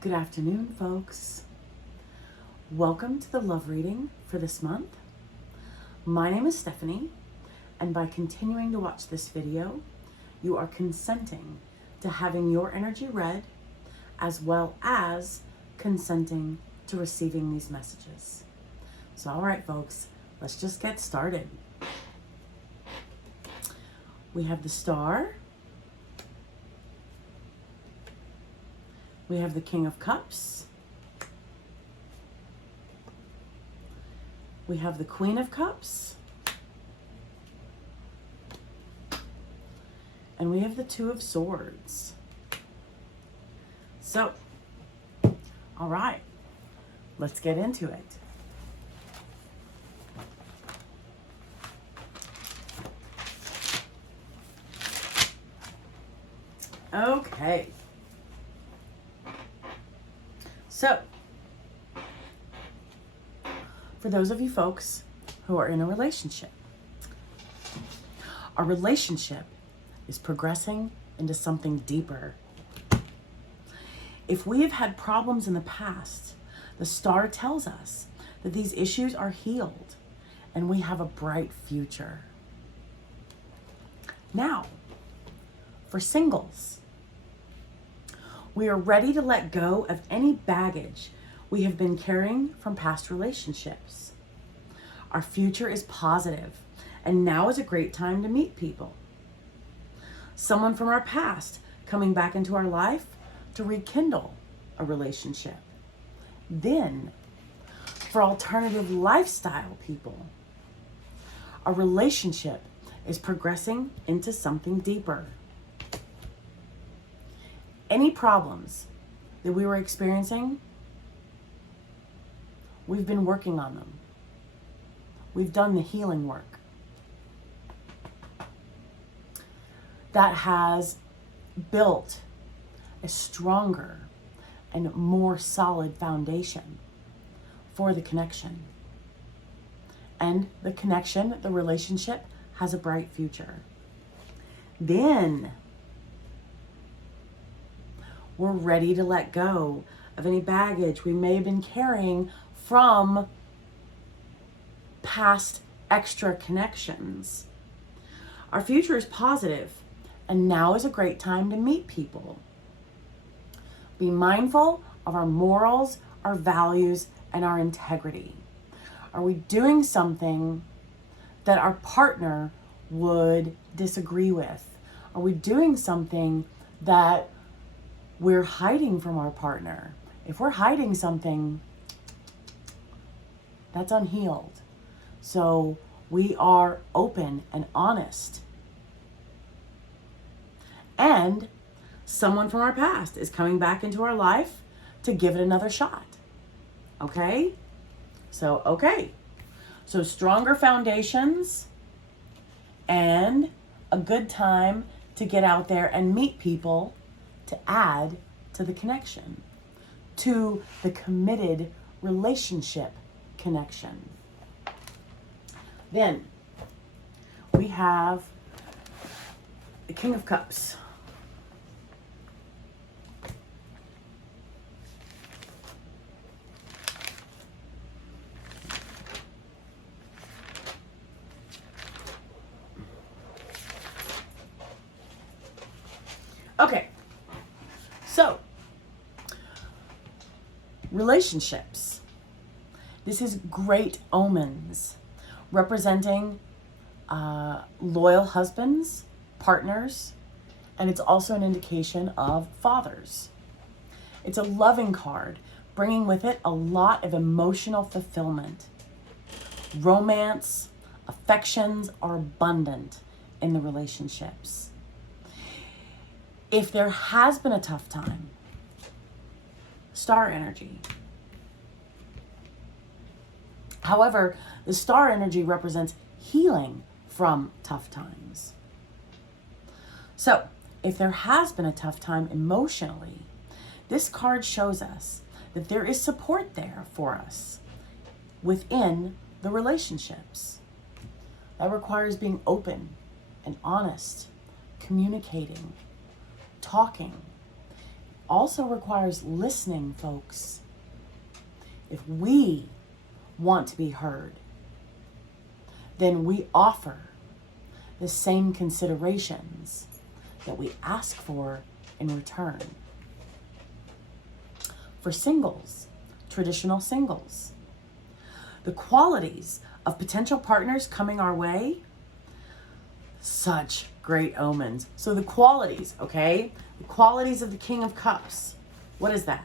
Good afternoon, folks. Welcome to the love reading for this month. My name is Stephanie, and by continuing to watch this video, you are consenting to having your energy read, as well as consenting to receiving these messages. So, all right, folks, let's just get started. We have the Star. We have the King of Cups. We have the Queen of Cups. And we have the Two of Swords. So, all right, let's get into it. Okay. So, for those of you folks who are in a relationship, our relationship is progressing into something deeper. If we have had problems in the past, the Star tells us that these issues are healed and we have a bright future. Now, for singles, we are ready to let go of any baggage we have been carrying from past relationships. Our future is positive, and now is a great time to meet people. Someone from our past coming back into our life to rekindle a relationship. Then, for alternative lifestyle people, a relationship is progressing into something deeper. Any problems that we were experiencing, we've been working on them. We've done the healing work. That has built a stronger and more solid foundation for the connection. And the connection, the relationship, has a bright future. Then, we're ready to let go of any baggage we may have been carrying from past extra connections. Our future is positive, and now is a great time to meet people. Be mindful of our morals, our values, and our integrity. Are we doing something that our partner would disagree with? Are we doing something that we're hiding from our partner? If we're hiding something, that's unhealed. So we are open and honest. And someone from our past is coming back into our life to give it another shot. Okay? So stronger foundations and a good time to get out there and meet people to add to the connection, to the committed relationship connection. Then we have the King of Cups. Okay. So, relationships. This is great omens, representing loyal husbands, partners, and it's also an indication of fathers. It's a loving card, bringing with it a lot of emotional fulfillment. Romance, affections are abundant in the relationships. If there has been a tough time, Star energy. However, the Star energy represents healing from tough times. So, if there has been a tough time emotionally, this card shows us that there is support there for us within the relationships. That requires being open and honest, communicating, talking. also requires listening, folks. If we want to be heard, then we offer the same considerations that we ask for in return. For singles, traditional singles, the qualities of potential partners coming our way, such great omens. So the qualities, okay? The qualities of the King of Cups. What is that?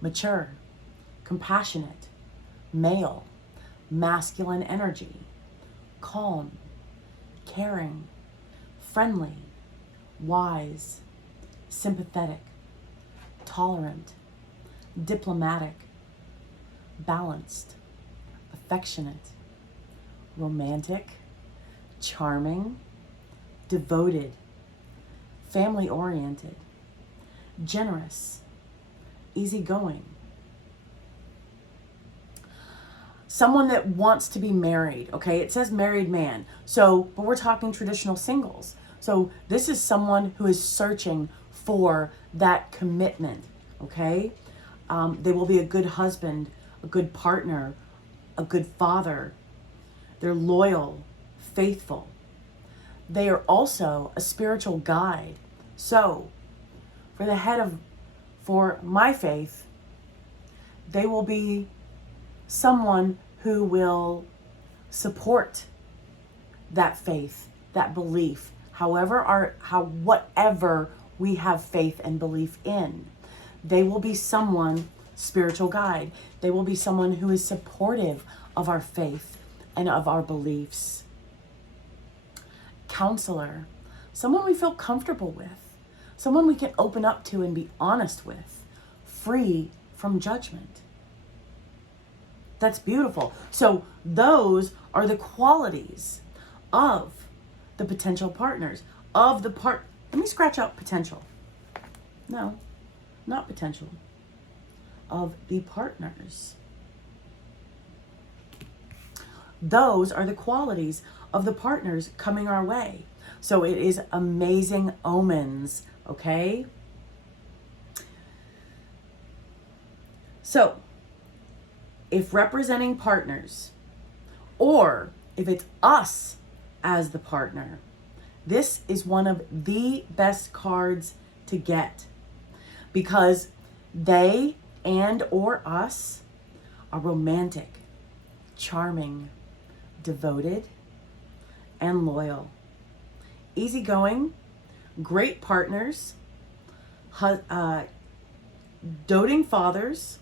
Mature, compassionate, male, masculine energy, calm, caring, friendly, wise, sympathetic, tolerant, diplomatic, balanced, affectionate, romantic, charming, devoted, family-oriented, generous, easygoing. Someone that wants to be married, okay? It says married man. So, but we're talking traditional singles. So this is someone who is searching for that commitment, okay? They will be a good husband, a good partner, a good father. They're loyal, faithful. They are also a spiritual guide. So, for my faith, they will be someone who will support that faith, that belief, whatever we have faith and belief in. They will be someone, spiritual guide. They will be someone who is supportive of our faith and of our beliefs. Counselor, someone we feel comfortable with, someone we can open up to and be honest with, free from judgment. That's beautiful. So those are the qualities of the potential partners, let me scratch out potential. No, not potential. Of the partners. Those are the qualities of the partners coming our way. So it is amazing omens, okay? So, if representing partners, or if it's us as the partner, this is one of the best cards to get, because they and or us are romantic, charming, devoted, and loyal, easygoing, great partners, doting fathers,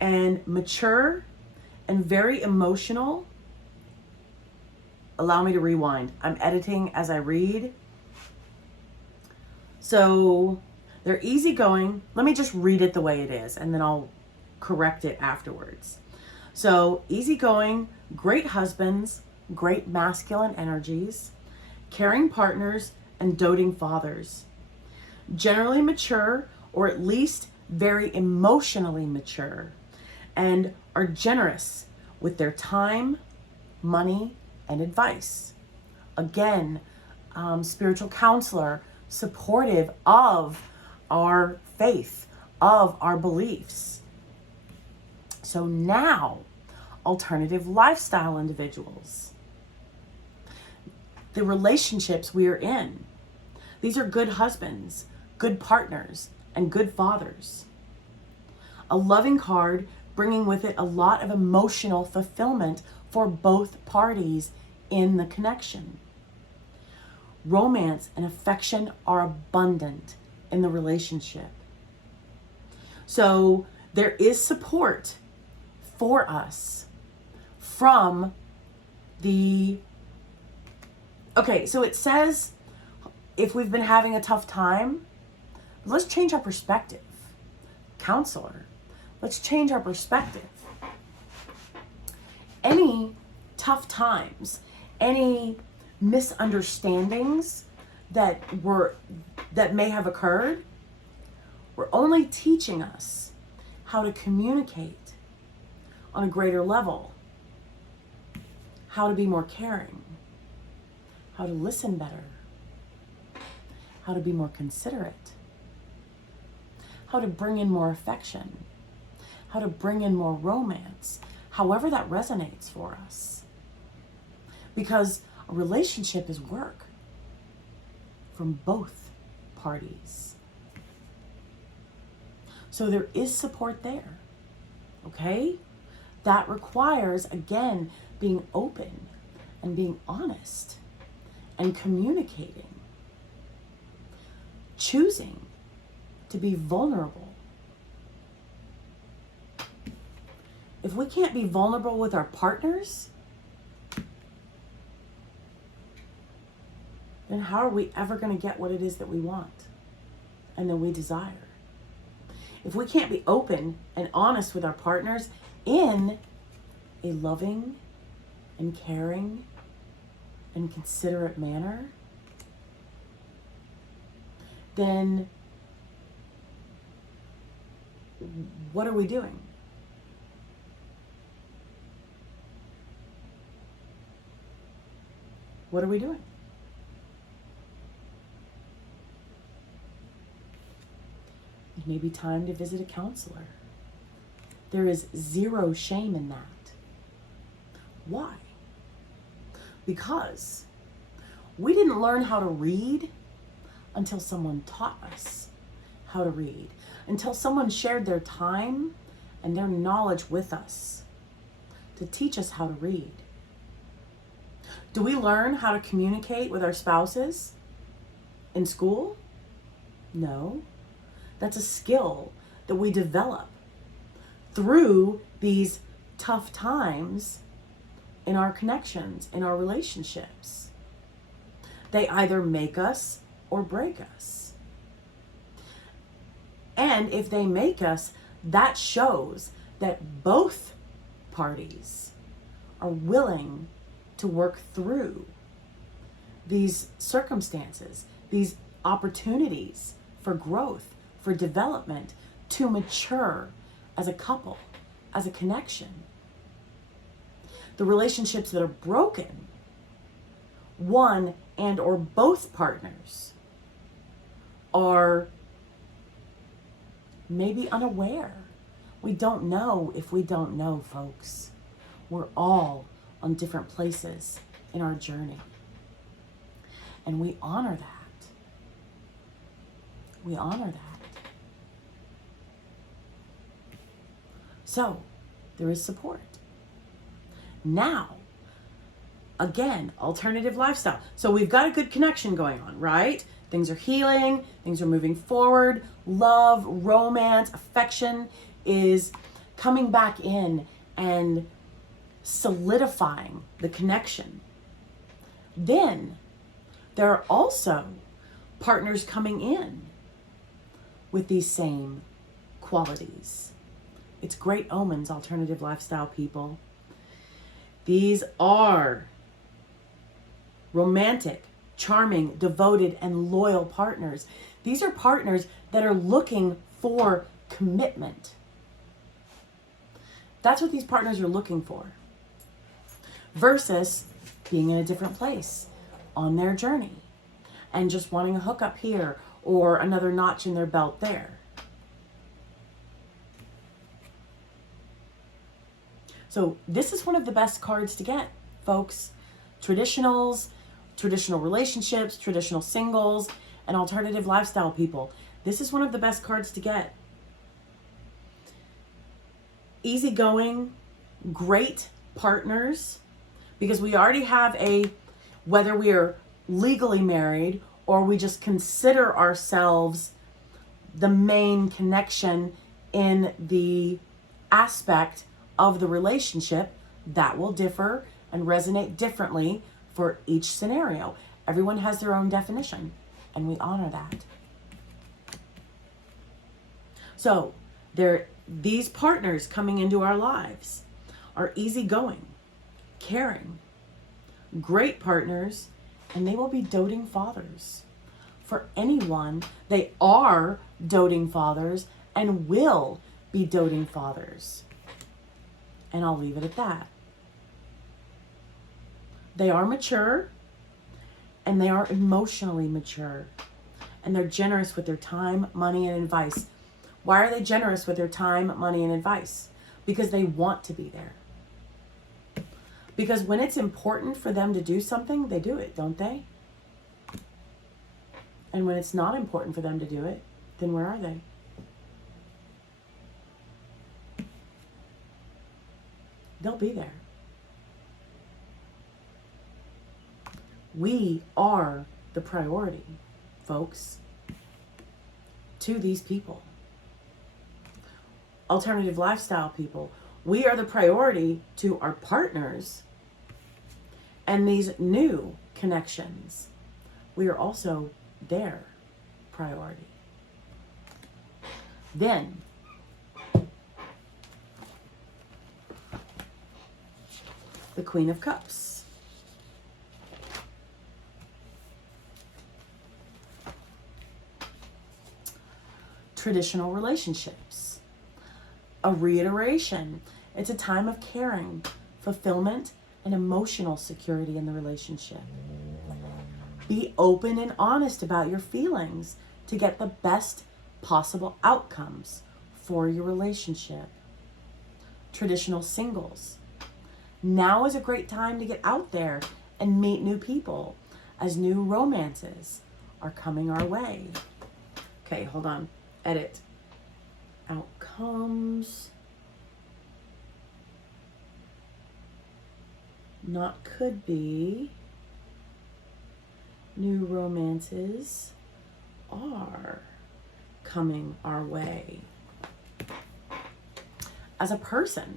and mature and very emotional. Allow me to rewind. I'm editing as I read. So they're easygoing. Let me just read it the way it is, and then I'll correct it afterwards. So easygoing, great husbands, great masculine energies, caring partners, and doting fathers. Generally mature, or at least very emotionally mature, and are generous with their time, money, and advice. Again, spiritual counselor, supportive of our faith, of our beliefs. So now, alternative lifestyle individuals. The relationships we are in. These are good husbands, good partners, and good fathers. A loving card bringing with it a lot of emotional fulfillment for both parties in the connection. Romance and affection are abundant in the relationship. So there is support for us from the... Okay, so it says if we've been having a tough time, let's change our perspective. Counselor, let's change our perspective. Any tough times, any misunderstandings that may have occurred, were only teaching us how to communicate on a greater level, how to be more caring, how to listen better, how to be more considerate, how to bring in more affection, how to bring in more romance, however that resonates for us. Because a relationship is work from both parties. So there is support there, okay? That requires, again, being open and being honest and communicating, choosing to be vulnerable. If we can't be vulnerable with our partners, then how are we ever going to get what it is that we want and that we desire? If we can't be open and honest with our partners in a loving and caring and considerate manner, then what are we doing? What are we doing? It may be time to visit a counselor. There is zero shame in that. Why? Because we didn't learn how to read until someone taught us how to read, until someone shared their time and their knowledge with us to teach us how to read. Do we learn how to communicate with our spouses in school? No. That's a skill that we develop through these tough times in our connections, in our relationships. They either make us or break us. And if they make us, that shows that both parties are willing to work through these circumstances, these opportunities for growth, for development, to mature as a couple, as a connection. The relationships that are broken, one and or both partners are maybe unaware. We don't know if we don't know, folks. We're all on different places in our journey. And we honor that. We honor that. So, there is support. Now, again, alternative lifestyle. So we've got a good connection going on, right? Things are healing, things are moving forward. Love, romance, affection is coming back in and solidifying the connection. Then there are also partners coming in with these same qualities. It's great omens, alternative lifestyle people. These are romantic, charming, devoted, and loyal partners. These are partners that are looking for commitment. That's what these partners are looking for. Versus being in a different place on their journey and just wanting a hookup here or another notch in their belt there. So this is one of the best cards to get, folks. Traditionals, traditional relationships, traditional singles, and alternative lifestyle people. This is one of the best cards to get. Easygoing, great partners, because we already have whether we are legally married or we just consider ourselves the main connection in the aspect of the relationship, that will differ and resonate differently for each scenario. Everyone has their own definition, and we honor that. So these partners coming into our lives are easygoing, caring, great partners, and they will be doting fathers. For anyone, they are doting fathers and will be doting fathers. And I'll leave it at that. They are mature, and they are emotionally mature, and they're generous with their time, money, and advice. Why are they generous with their time, money, and advice? Because they want to be there. Because when it's important for them to do something, they do it, don't they? And when it's not important for them to do it, then where are they? They'll be there. We are the priority, folks, to these people. Alternative lifestyle people, we are the priority to our partners and these new connections. We are also their priority. Then, the Queen of Cups. Traditional relationships. A reiteration. It's a time of caring, fulfillment, and emotional security in the relationship. Be open and honest about your feelings to get the best possible outcomes for your relationship. Traditional singles. Now is a great time to get out there and meet new people as new romances are coming our way. Okay, hold on. Edit. Outcomes. Not could be. New romances are coming our way. As a person,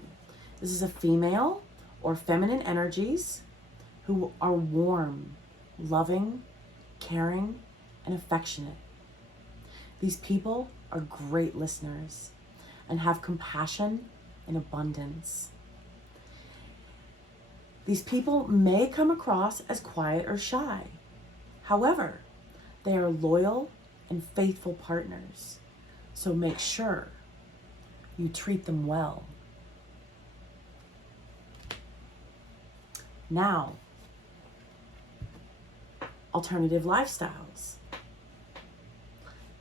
this is a female or feminine energies who are warm, loving, caring, and affectionate. These people are great listeners and have compassion and abundance. These people may come across as quiet or shy. However, they are loyal and faithful partners, so make sure you treat them well. Now, alternative lifestyles.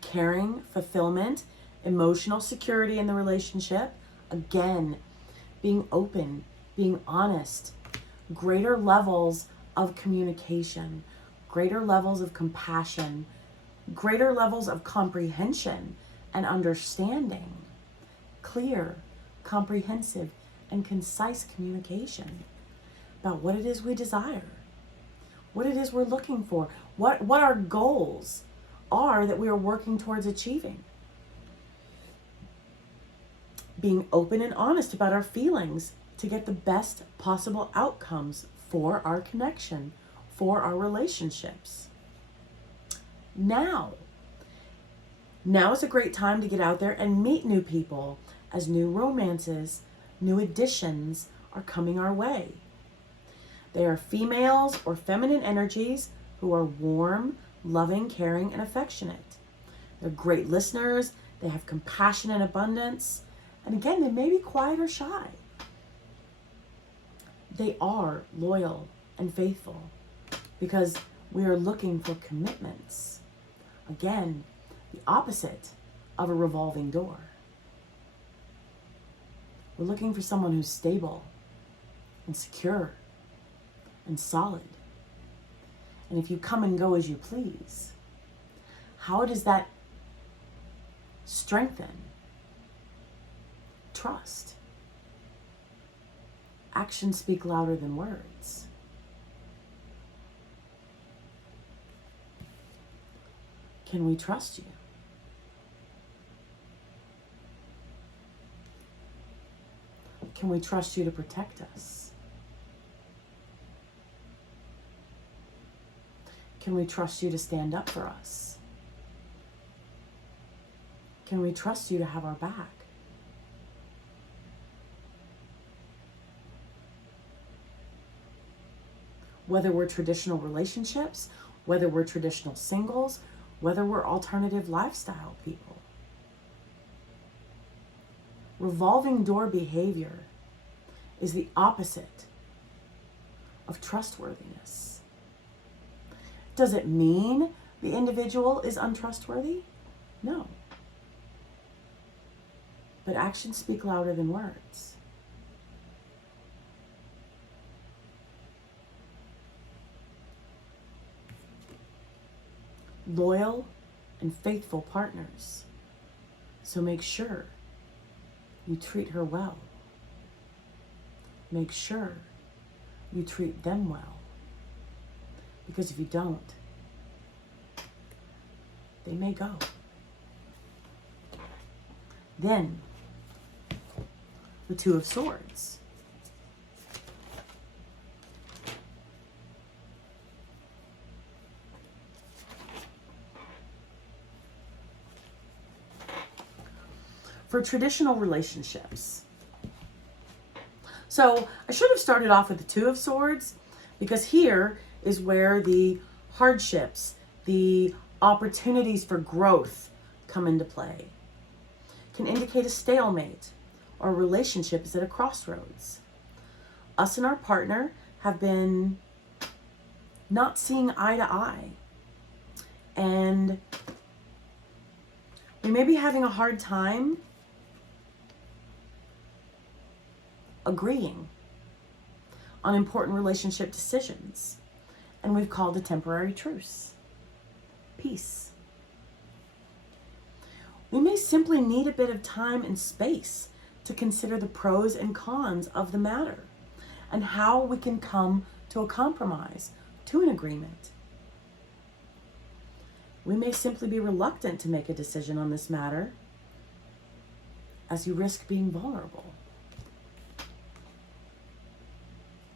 Caring, fulfillment, emotional security in the relationship. Again, being open, being honest, greater levels of communication, greater levels of compassion, greater levels of comprehension and understanding, clear, comprehensive, and concise communication about what it is we desire, what it is we're looking for, what our goals are that we are working towards achieving. Being open and honest about our feelings to get the best possible outcomes for our connection, for our relationships. Now is a great time to get out there and meet new people as new romances, new additions are coming our way. They are females or feminine energies who are warm, loving, caring, and affectionate. They're great listeners. They have compassion and abundance. And again, they may be quiet or shy. They are loyal and faithful because we are looking for commitments. Again, the opposite of a revolving door. We're looking for someone who's stable and secure and solid. And if you come and go as you please, how does that strengthen trust? Actions speak louder than words. Can we trust you? Can we trust you to protect us? Can we trust you to stand up for us? Can we trust you to have our back? Whether we're traditional relationships, whether we're traditional singles, whether we're alternative lifestyle people. Revolving door behavior is the opposite of trustworthiness. Does it mean the individual is untrustworthy? No. but actions speak louder than words. Loyal and faithful partners. So make sure you treat her well. Make sure you treat them well. Because if you don't, they may go. Then, the Two of Swords. For traditional relationships. So I should have started off with the Two of Swords, because here is where the hardships, the opportunities for growth come into play. Can indicate a stalemate or a relationship is at a crossroads. Us and our partner have been not seeing eye to eye. And we may be having a hard time agreeing on important relationship decisions. And we've called a temporary truce. Peace. We may simply need a bit of time and space to consider the pros and cons of the matter and how we can come to a compromise, to an agreement. We may simply be reluctant to make a decision on this matter as you risk being vulnerable.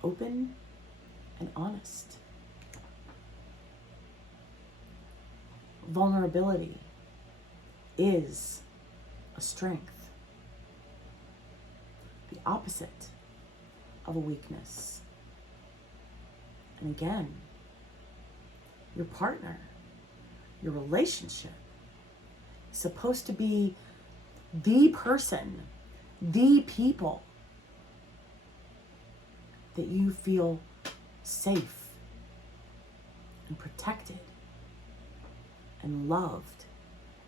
Open and honest. Vulnerability is a strength. The opposite of a weakness. And again, your partner, your relationship is supposed to be the person, the people that you feel safe and protected and loved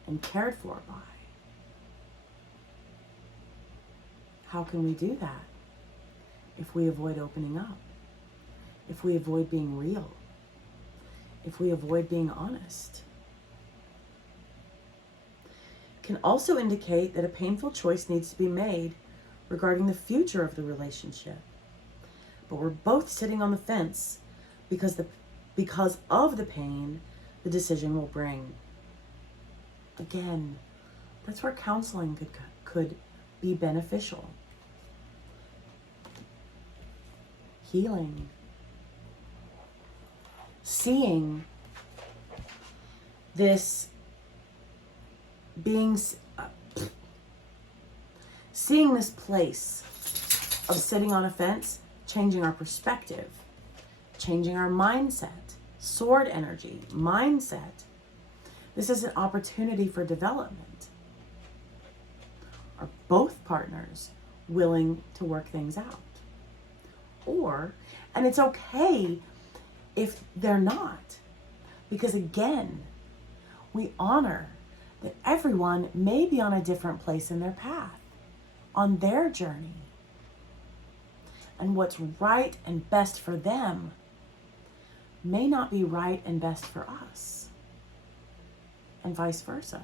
and cared for by. How can we do that if we avoid opening up? If we avoid being real? If we avoid being honest? It can also indicate that a painful choice needs to be made regarding the future of the relationship. But we're both sitting on the fence because of the pain the decision will bring. Again, that's where counseling could be beneficial. Healing. Seeing this being, seeing this place of sitting on a fence, changing our perspective, changing our mindset, sword energy, mindset. This is an opportunity for development. Are both partners willing to work things out? And it's okay if they're not, because again, we honor that everyone may be on a different place in their path, on their journey. And what's right and best for them may not be right and best for us, and vice versa.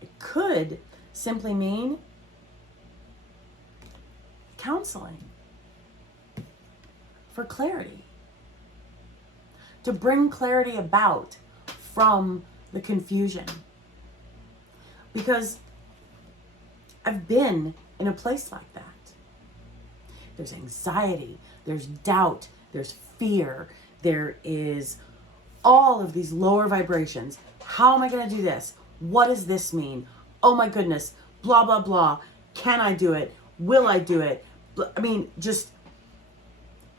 It could simply mean counseling for clarity, to bring clarity about from the confusion. Because I've been in a place like that. There's anxiety, there's doubt, there's fear, there is all of these lower vibrations. How am I going to do this? What does this mean? Oh my goodness, blah, blah, blah. Can I do it? Will I do it? I mean, just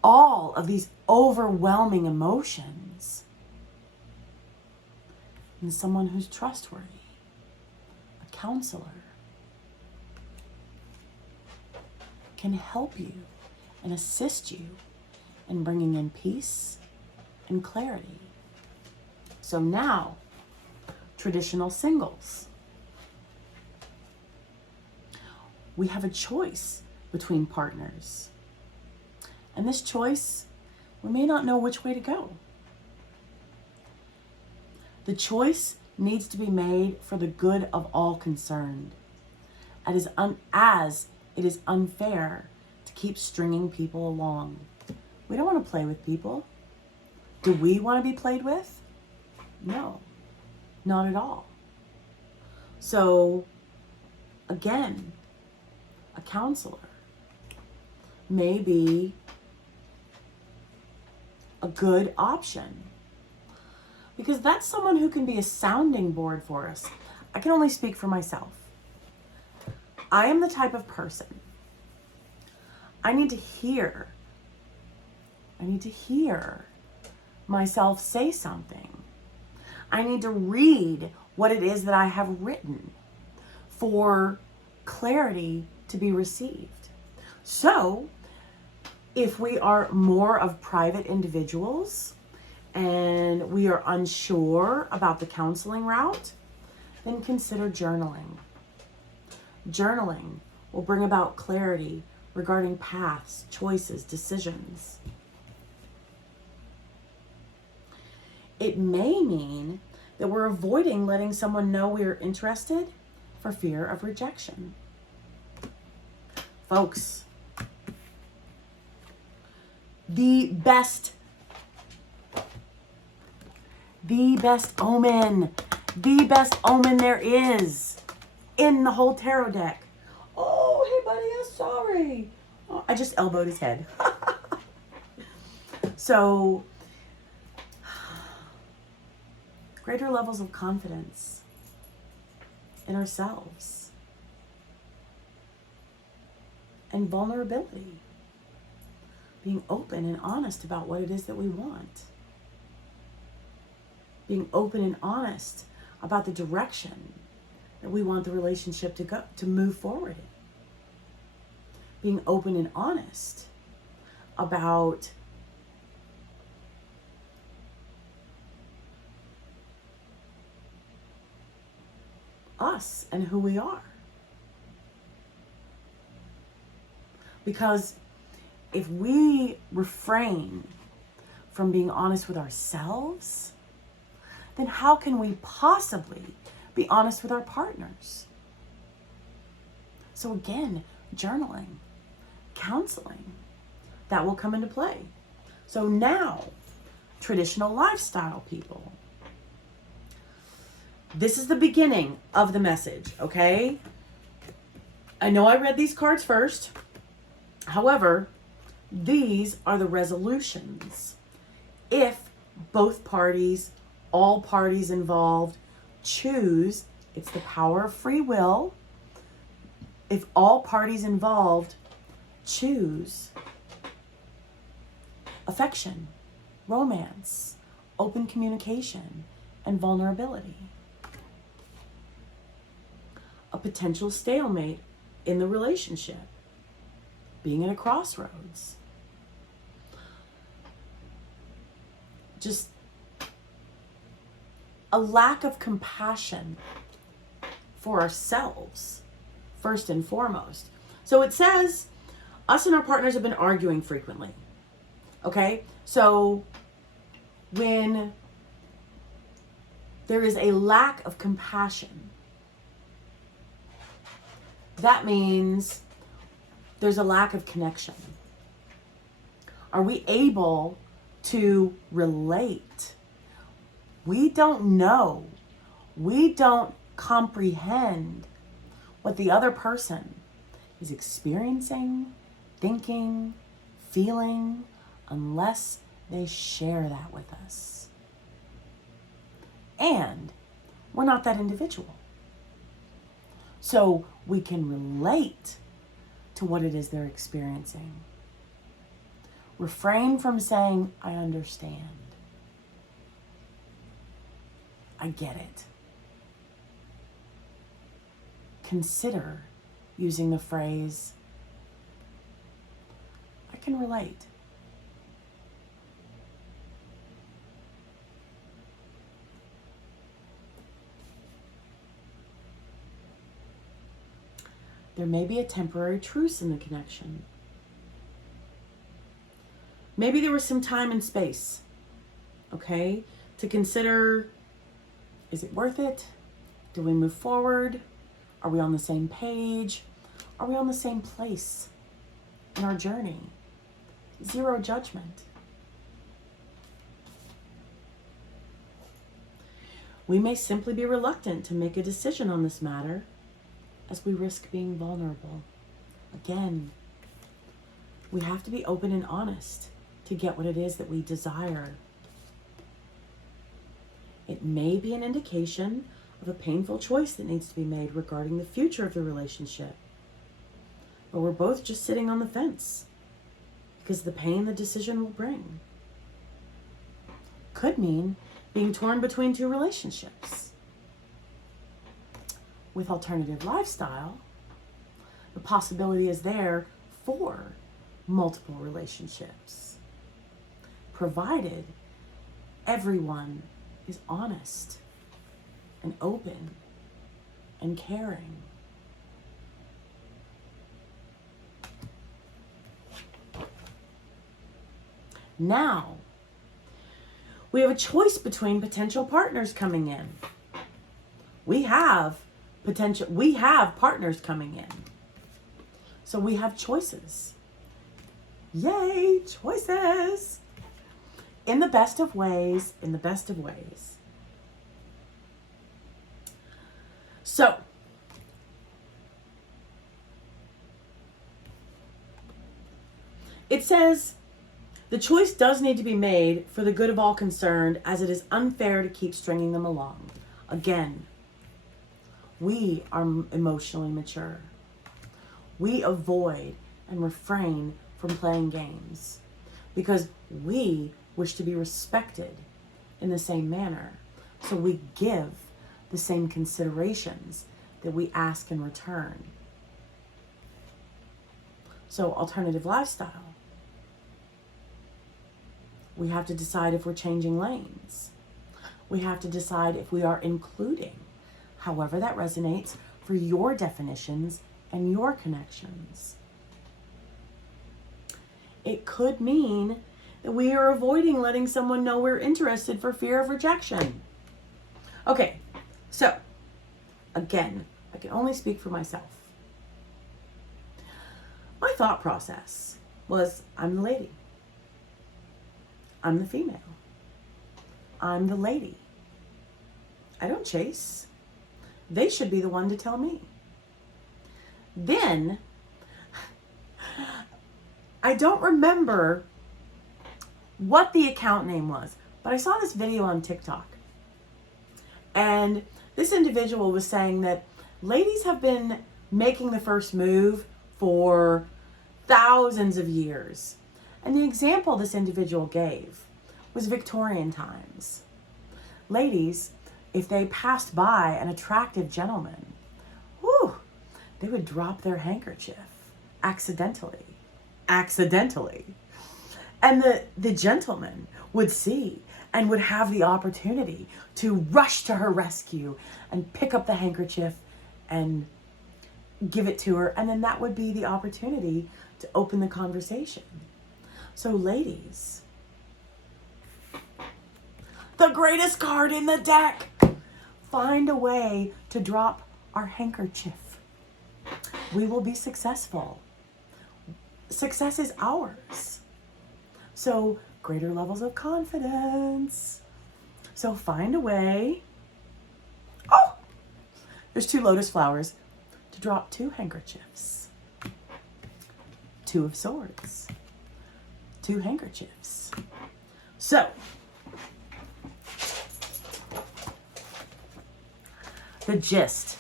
all of these overwhelming emotions. And someone who's trustworthy, a counselor, can help you and assist you in bringing in peace and clarity. So now, traditional singles. We have a choice between partners. And this choice, we may not know which way to go. The choice needs to be made for the good of all concerned, as it is unfair to keep stringing people along. We don't want to play with people. Do we want to be played with? No, not at all. So, again, a counselor may be a good option, because that's someone who can be a sounding board for us. I can only speak for myself. I am the type of person, I need to hear myself say something. I need to read what it is that I have written for clarity to be received. So, if we are more of private individuals and we are unsure about the counseling route, then consider journaling. Journaling will bring about clarity regarding paths, choices, decisions. It may mean that we're avoiding letting someone know we are interested for fear of rejection. Folks, the best omen there is in the whole tarot deck. Oh, hey buddy, I'm sorry. Oh, I just elbowed his head. So, greater levels of confidence in ourselves and vulnerability. Being open and honest about what it is that we want. Being open and honest about the direction that we want the relationship to move forward in. Being open and honest about us and who we are. Because if we refrain from being honest with ourselves, then how can we possibly be honest with our partners? So again, journaling, counseling, that will come into play. So now, traditional lifestyle people. This is the beginning of the message, okay? I know I read these cards first. However, these are the resolutions. If both parties, all parties involved, choose, it's the power of free will. If all parties involved choose affection, romance, open communication, and vulnerability. A potential stalemate in the relationship. Being at a crossroads. Just a lack of compassion for ourselves, first and foremost. So it says, us and our partners have been arguing frequently. Okay? So when there is a lack of compassion, that means there's a lack of connection. Are we able to relate? We don't know. We don't comprehend what the other person is experiencing, thinking, feeling, unless they share that with us. And we're not that individual. So we can relate to what it is they're experiencing. Refrain from saying, I understand. I get it. Consider using the phrase, I can relate. There may be a temporary truce in the connection. Maybe there was some time and space, okay, to consider, is it worth it? Do we move forward? Are we on the same page? Are we on the same place in our journey? Zero judgment. We may simply be reluctant to make a decision on this matter as we risk being vulnerable. Again, we have to be open and honest to get what it is that we desire. It may be an indication of a painful choice that needs to be made regarding the future of the relationship. But we're both just sitting on the fence because of the pain the decision will bring. Could mean being torn between two relationships. With alternative lifestyle, the possibility is there for multiple relationships, provided everyone is honest and open and caring. Now, we have a choice between potential partners coming in. We have partners coming in. So we have choices. Yay, choices. In the best of ways, in the best of ways. So, it says, the choice does need to be made for the good of all concerned, as it is unfair to keep stringing them along. Again, we are emotionally mature. We avoid and refrain from playing games because we wish to be respected in the same manner. So we give the same considerations that we ask in return. So alternative lifestyle. We have to decide if we're changing lanes. We have to decide if we are including, however that resonates for your definitions and your connections. It could mean that we are avoiding letting someone know we're interested for fear of rejection. Okay, so again, I can only speak for myself. My thought process was, I'm the lady. I'm the female. I'm the lady. I don't chase. They should be the one to tell me. Then, I don't remember what the account name was, but I saw this video on TikTok. And this individual was saying that ladies have been making the first move for thousands of years. And the example this individual gave was Victorian times. Ladies, if they passed by an attractive gentleman, they would drop their handkerchief accidentally. And the gentleman would see and would have the opportunity to rush to her rescue and pick up the handkerchief and give it to her. And then that would be the opportunity to open the conversation. So ladies, the greatest card in the deck, find a way to drop our handkerchief. We will be successful. Success is ours. So greater levels of confidence. So find a way. Oh, there's 2 lotus flowers to drop 2 handkerchiefs. 2 of swords. 2 handkerchiefs. So, the gist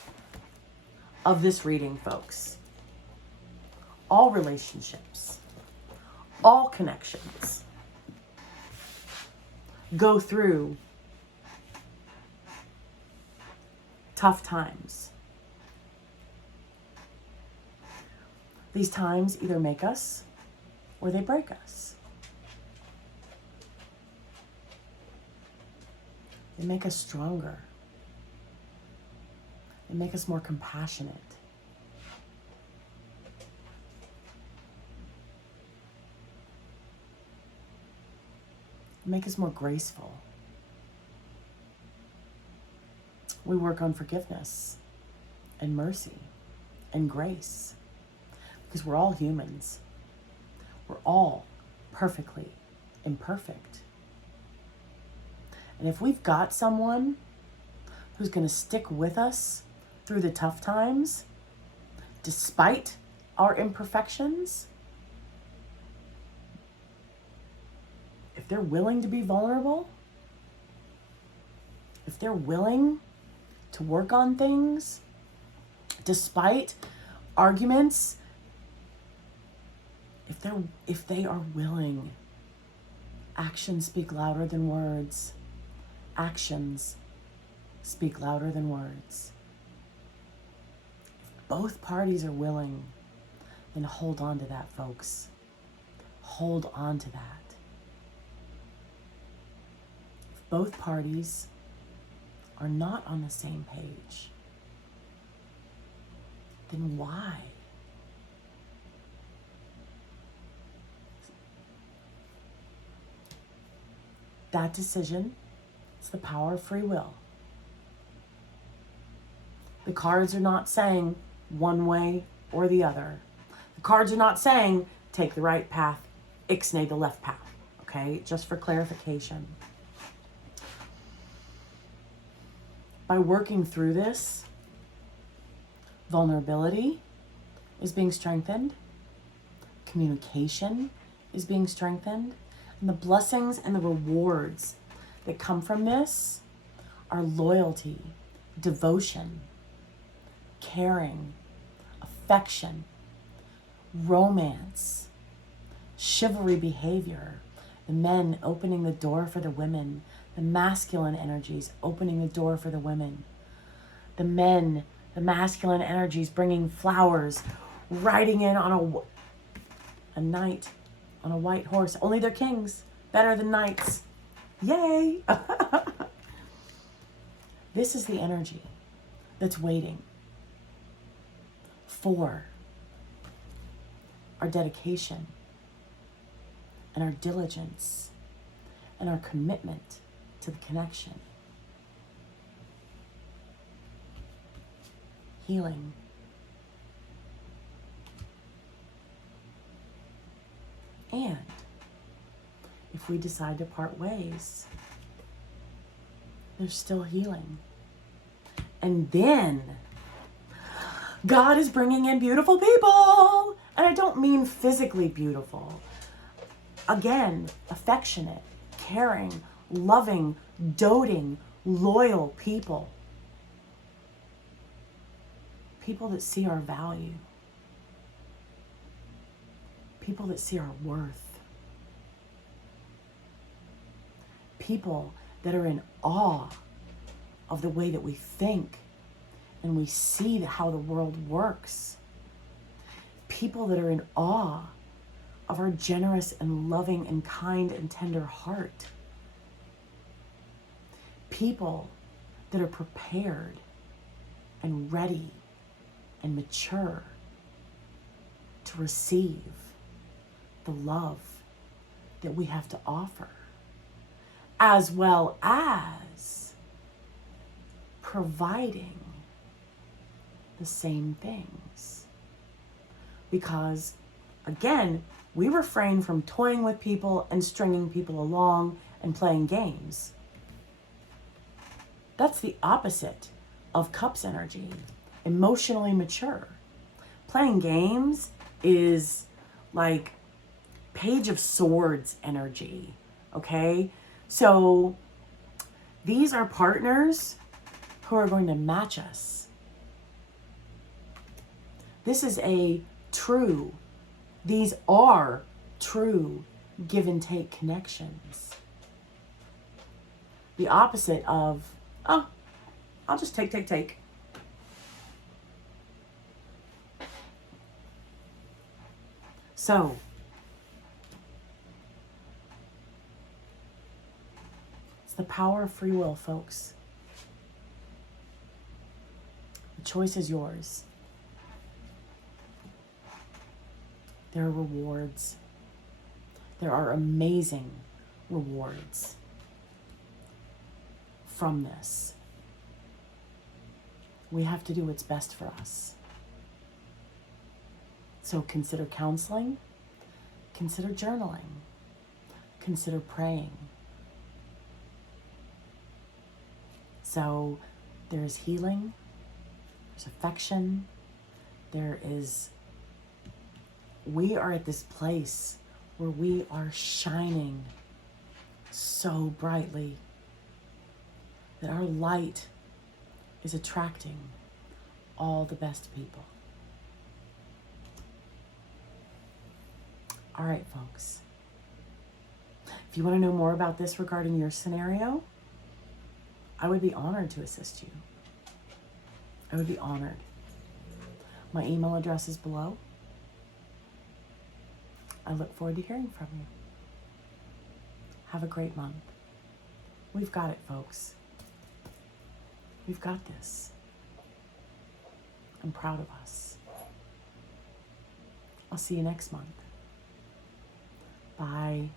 of this reading, folks. All relationships, all connections go through tough times. These times either make us or they break us. They make us stronger. They make us more compassionate. make us more graceful. We work on forgiveness and mercy and grace because we're all humans. We're all perfectly imperfect. And if we've got someone who's going to stick with us through the tough times, despite our imperfections, if they're willing to be vulnerable, if they're willing to work on things, despite arguments, if they are willing, actions speak louder than words. Actions speak louder than words. If both parties are willing, then hold on to that, folks. Hold on to that. If both parties are not on the same page, then why? That decision is the power of free will. The cards are not saying one way or the other. The cards are not saying take the right path, ixnay the left path. Okay, just for clarification. By working through this, vulnerability is being strengthened, communication is being strengthened, and the blessings and the rewards that come from this are loyalty, devotion, caring, affection, romance, chivalry behavior, the men opening the door for the women, the masculine energies opening the door for the women, the men, the masculine energies bringing flowers, riding in on a knight on a white horse. Only they're kings, better than knights. Yay! This is the energy that's waiting for our dedication and our diligence and our commitment to the connection. Healing. And if we decide to part ways, there's still healing. And then God is bringing in beautiful people. And I don't mean physically beautiful. Again, affectionate, caring, loving, doting, loyal people. People that see our value. People that see our worth. People that are in awe of the way that we think and we see how the world works. People that are in awe of our generous and loving and kind and tender heart. People that are prepared and ready and mature to receive the love that we have to offer, as well as providing the same things. Because, again, we refrain from toying with people and stringing people along and playing games. That's the opposite of Cups energy, emotionally mature. Playing games is like Page of Swords energy, okay? So these are partners who are going to match us. These are true give and take connections. The opposite of, oh, I'll just take. So, it's the power of free will, folks. The choice is yours. There are rewards. There are amazing rewards from this. We have to do what's best for us. So consider counseling, consider journaling, consider praying. So there's healing, there's affection, we are at this place where we are shining so brightly that our light is attracting all the best people. All right, folks. If you want to know more about this regarding your scenario, I would be honored to assist you. I would be honored. My email address is below. I look forward to hearing from you. Have a great month. We've got it, folks. We've got this. I'm proud of us. I'll see you next month. Bye.